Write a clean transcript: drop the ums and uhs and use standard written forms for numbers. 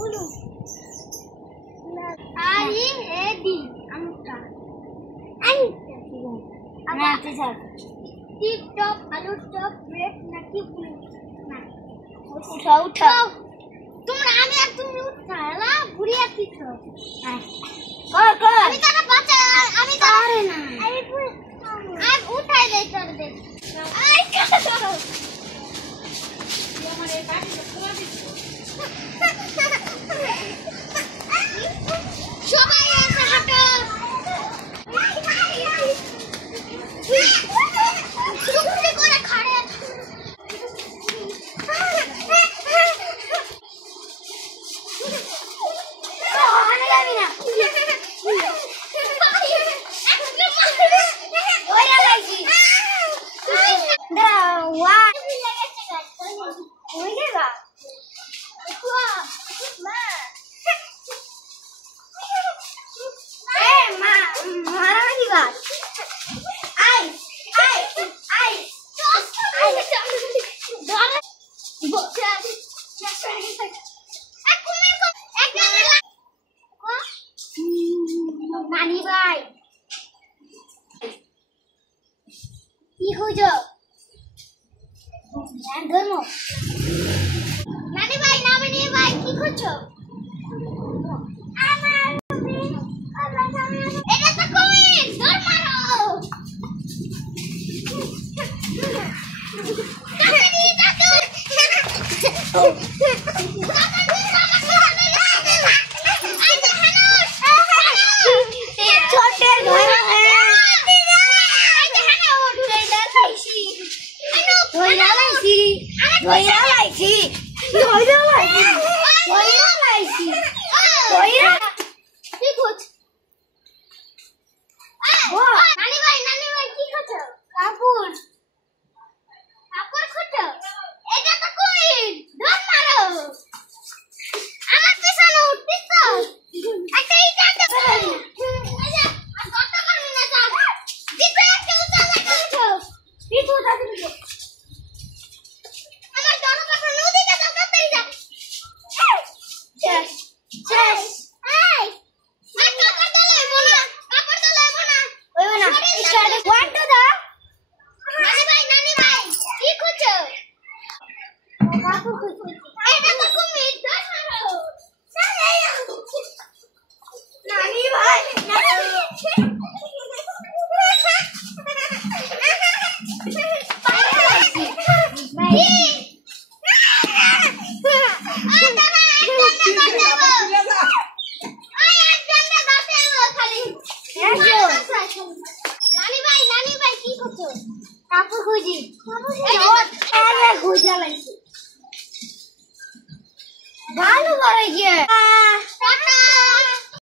বলো I A D আমটা আইটা কি না টিচার টিপ টপ আলু টপ ব্রেড নাকি ব্লু না উঠাও উঠাও তোমরা আমি আর তুমি উঠালা বুড়ি আর কি খাও কর কর আমি তারা বাচ্চা আমি তারে না আমি উঠাই দেই তোর দে আই কাটো আমার এই বাটি তো খোলা দিছ সবাই এসে হাঁটো চুপটি করে খাড়ে আমি যাবি না ওইরা লাগছি দাঁড়াও ওয়া ওই যাবা মা মারা নাকি বাস আই আই আই নানি ভাই কি হইছ ধর্ম নানি ভাই নানি ভাই কি করছো এটা তো কই ধর মারো ভালো করে গিয়ে টাটা